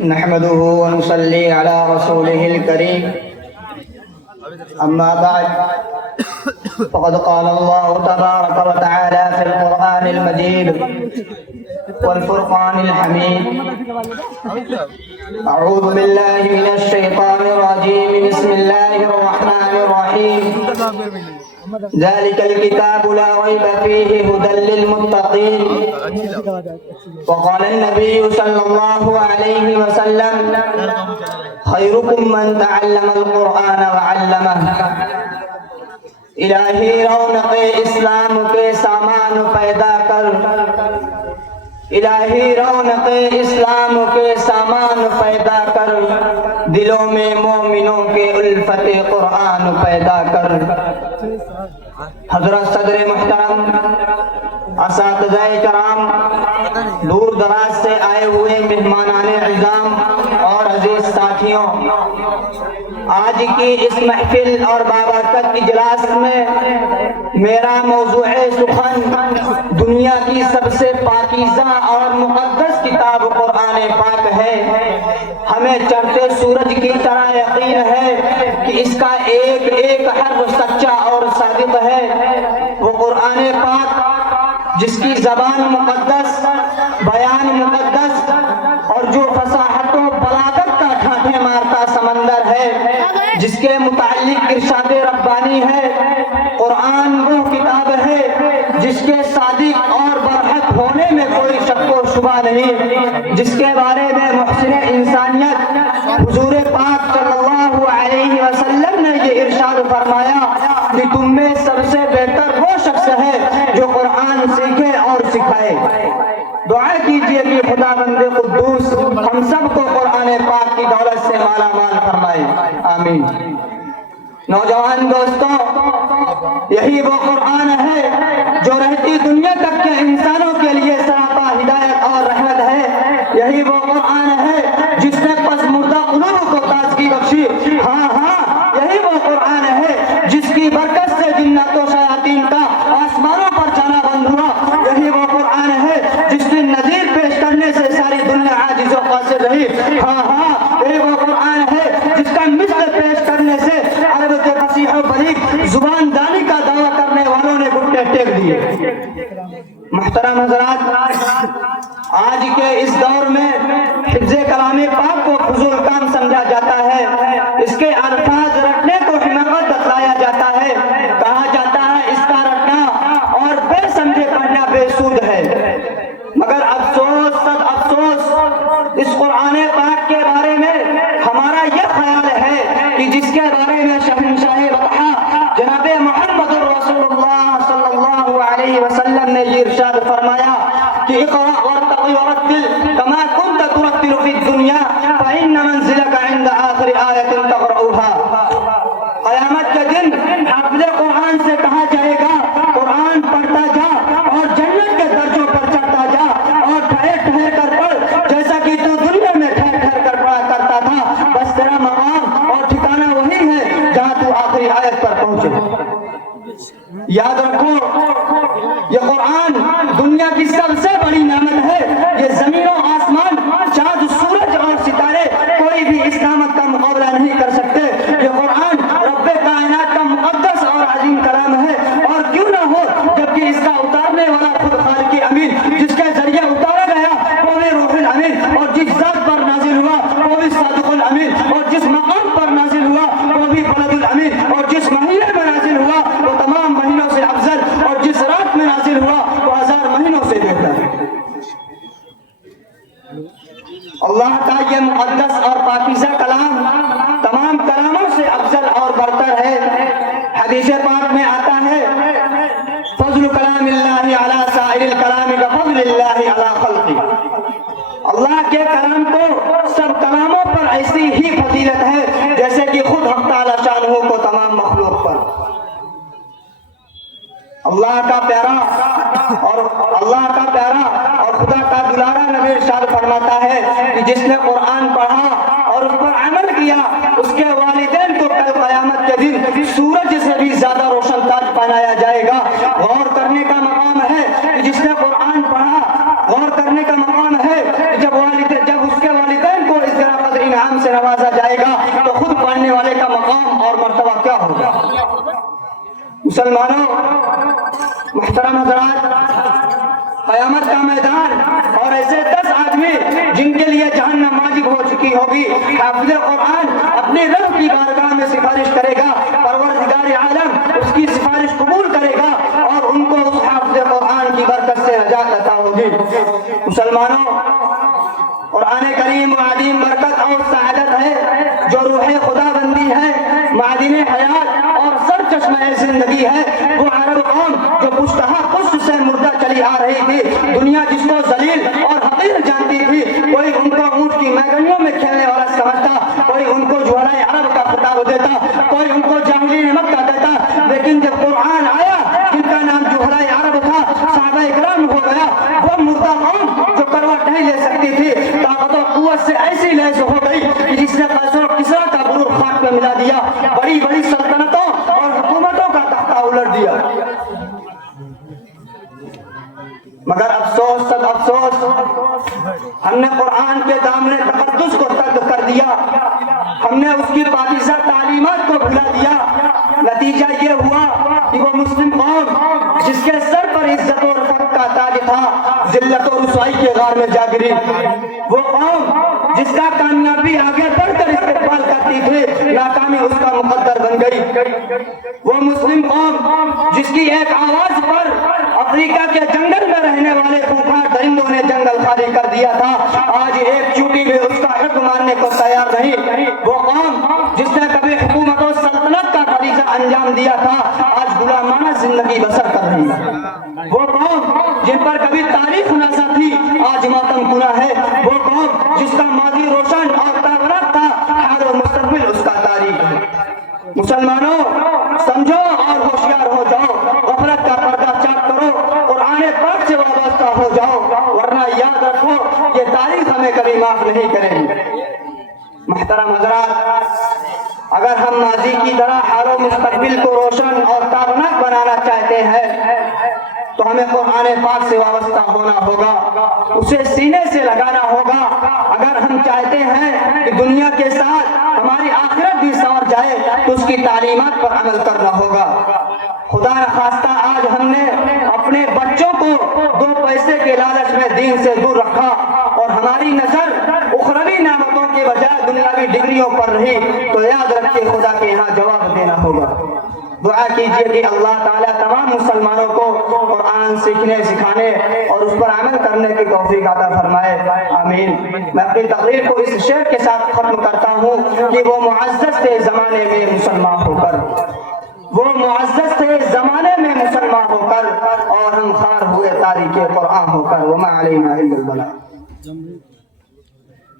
نحمده ونصلي على رسوله الكريم أما بعد فقد قال الله تبارك وتعالى في القرآن المجيد والفرقان الحميد أعوذ بالله من الشيطان الرجيم بسم الله الرحمن الرحيم ذلك الكتاب لا ريب فيه هدى للمتقين وقال النبي صلى الله عليه وسلم خيركم من تعلم القرآن وعلمه الہی رونق اسلام کے سامان پیدا کر الہی رونق اسلام کے سامان پیدا کر دلوں میں مومنوں کے الفت قرآن پیدا کر حضرت صدر محترم اساتذہ کرام دور دراز سے آئے ہوئے مہمانان اعظام اور عزیز ساتھیوں آج کی اس محفل اور بابرکت اجلاس میں میرا موضوع سخن دنیا کی سب سے پاکیزہ اور مقدس کتاب قرآن پاک ہے ہمیں چڑھتے سورج کی طرح یقین ہے کہ اس کا ایک ایک حرف سچا اور صادق ہے وہ قرآن پاک جس کی زبان مقدس بیان مقدس اور جو فصاحت و بلاغت کا ٹھاٹھے مارتا سمندر ہے جس کے متعلق ارشاد ربانی ہے قرآن وہ کتاب ہے جس کے صادق اور برحق ہونے میں کوئی شک و شبہ نہیں جس کے بارے میں محسن انسانیت حضور پاک صلی اللہ علیہ وسلم نے یہ ارشاد فرمایا کہ تم میں سب سے بہتر وہ شخص ہے جو قرآن سیکھے اور سکھائے دعا کیجئے کہ خدا بند قدوس ہم سب کو قرآن پاک کی دولت سے مالا مال فرمائے آمین نوجوان دوستوں یہی وہ قرآن ہے جو رہتی دنیا تک کے انسانوں کے لیے سراپا ہدایت اور رحمت ہے یہی وہ قرآن ہے جس نے پس مردہ قلوب کو تازگی بخشی ہاں یہی وہ قرآن ہے جس کی برکت سے جنات و شیاطین کا آسمانوں پر جانا بند ہوا یہی وہ قرآن ہے جس کی نظیر پیش کرنے سے ساری دنیا عاجز و قاصر رہی ہاں یہی وہ قرآن ہے جس کا مثل پیش کرنے سے عرب کے فصیح و بلیغ زبان دانی کا دعویٰ کرنے والوں نے گھٹنے ٹیک دیے محترم حضرات آج کے اس دور میں حفظ کلام پاک کو فضول کام سمجھا جاتا ہے اس کے الفاظ رٹنے کو حماقت بتلایا جاتا ہے کہا جاتا ہے اس کا رٹنا اور بے سمجھے پڑھنا بے سود ہے مگر افسوس صد افسوس اس قرآن پاک کے بارے میں ہمارا یہ خیال ہے کہ جس کے بارے میں شہنشاہ بطحا جناب محمد رسول اللہ صلی اللہ علیہ وسلم نے یہ ارشاد فرمایا کہ اقرأ وارتقي ورتل كما كنت ترتل في الدنيا فإن منزلك عند آخر آية تقرأها قیامت کے دن حافظ قرآن سے کہا جائے گا قرآن پڑھتا جا اور جنت کے درجوں پر چڑھتا جا اور ٹھہر ٹھہر کر پڑھ جیسا کہ تو دنیا میں ٹھہر ٹھہر کر پڑھا کرتا تھا بس تیرا مقام اور ٹھکانہ وہی ہے جہاں تو آخری آیت پر پہنچے یاد رکھو یہ قرآن دنیا کی سب سے بڑی نعمت ہے یہ زمین و آسمان چاند سورج اور ستارے کوئی بھی اس نعمت کا مقابلہ نہیں کر سکتے یہ قرآن رب کائنات کا مقدس اور عظیم کلام ہے اور کیوں نہ ہو جبکہ اس کا اتارنے والا خود خالق امین جس کے ذریعے اتارا گیا وہ بھی روح الامین اور جس ذات پر نازل ہوا وہ بھی صادق الامین اور جس مقام پر نازل ہوا وہ بھی بلد الامین اور جس مہینے میں نازل ہوا وہ تمام مہینوں سے افضل اور جس رات میں نازل ہوا وہ 1000 مہینوں سے بہتر اللہ کا یہ مقدس اور پاکیزہ کلام تمام کلاموں سے افضل اور برتر ہے حدیث پاک میں آتا ہے فضل کلام اللہ علی سائر الکلام کفضل اللہ علی خلقہ اللہ کے کلام کو سب کلاموں پر ایسی ہی فضیلت ہے جیسے کہ خود حق تعالی شانہ کو تمام مخلوق پر اللہ کا پیارا اور خدا کا دلارا نبی ارشاد فرماتا ہے کہ جس نے قرآن پڑھا اور اس پر عمل کیا اس کے والدین کو کل قیامت کے دن سورج سے بھی زیادہ روشن تاج پہنایا جائے گا غور کرنے کا مقام ہے کہ جس نے قرآن پڑھا غور کرنے کا مقام ہے جب اس کے والدین کو اس ہوگی. حافظ قرآن اپنے رب کی بارگاہ میں سفارش کرے گا, پروردگار عالم اس کی سفارش قبول کرے گا اور ان کو اس حافظ قرآن کی برکت سے نجات عطا ہوگی. مسلمانوں, قرآن کریم معدن برکت اور سعادت ہے جو روح خدا بندی ہے, معدن حیات اور سر چشمہ زندگی ہے. وہ عرب قوم جو پشتہا پشت سے مردہ چلی آ رہی تھی, دنیا جس کو ذلیل اور حقیر جانتی تھی, کوئی ان کو اونٹ کی میدانیوں میں کھیلنے والا سمجھتا, کوئی ان کو جوہرائے عرب کا خطاب دیتا, کوئی ان کو جاہلین مکہ دیتا. لیکن جب قرآن آیا جن کا نام جوہرائے عرب تھا, صحابہ کرام ہو گیا, وہ مردہ قوم جو کروٹ نہیں لے سکتی تھی, طاقت و قوت سے ایسی لیس ہو گئی کہ جس نے قیصر و کسریٰ کا غرور خاک میں ملا دیا, بڑی بڑی سلطنتوں اور حکومتوں کا تختہ الٹ دیا. مگر افسوس سب افسوس, ہم نے قرآن کے دامن تقدس کو ترک کر دیا, ہم نے اس کی پاکیزہ تعلیمات کو بھلا دیا. نتیجہ یہ ہوا کہ وہ مسلم قوم جس کے سر پر عزت و رفعت کا تاج تھا, ذلت و رسوائی کے غار میں جا گری. وہ قوم جس کا کامیابی آگے بڑھ کر استقبال کرتی تھی, ناکامی اس کا مقدر بن گئی. وہ مسلم قوم جس کی ایک آواز پر افریقہ کے جنگل میں رہنے والے خونخوار درندوں نے جنگل خالی کر دیا تھا, آج ایک چوٹی بھی اس کا حق ماننے کو تیار نہیں. وہ قوم جس نے کبھی حکومت و سلطنت کا فریضہ انجام دیا تھا, آج غلامانہ زندگی بسر کر رہی ہے. وہ قوم جن پر کبھی تاریخ ناسا تھی, آج ماتم کنہ ہے. وہ قوم جس کا ماضی روشن اور تابناک تھا, حال و مستقبل اس کا تاریخ ہے. مسلمانوں, سمجھو اور ہوشیار ہو جاؤ, غفلت کا پردہ چاک کرو, قرآن پاک سے وابستہ ہو جاؤ, ورنہ یاد رکھو یہ تاریخ ہمیں کبھی معاف نہیں کرے گی. محترم حضرات, اگر ہم ماضی کی طرح حال و مستقبل کو روشن اور تابناک بنانا چاہتے ہیں تو ہمیں قرآن پاک سے وابستہ ہونا ہوگا, اسے سینے سے لگانا ہوگا. اگر ہم چاہتے ہیں کہ دنیا کے ساتھ ہماری آخرت بھی سنور جائے تو اس کی تعلیمات پر عمل کرنا ہوگا. خدا نخواستہ آج ہم نے اپنے بچوں کو 2 پیسے کے لالچ میں دین سے دور رکھا اور ہماری نظر اخروی نعمتوں کے بجائے دنیاوی ڈگریوں پر رہی, تو یاد رکھیے خدا کے یہاں جواب دینا ہوگا. دعا کیجئے کہ اللہ تعالیٰ تمام مسلمانوں کو قرآن سیکھنے, سکھانے اور اس پر عمل کرنے کی توفیق عطا فرمائے. آمین. میں اپنی تقریر کو اس شعر کے ساتھ ختم کرتا ہوں کہ وہ معزز تھے زمانے میں مسلمان ہو کر, وہ معزز تھے زمانے میں مسلمان ہو کر, اور ہم خوار ہوئے تاریخ قرآن ہو کر. وما علینا الا البلاغ.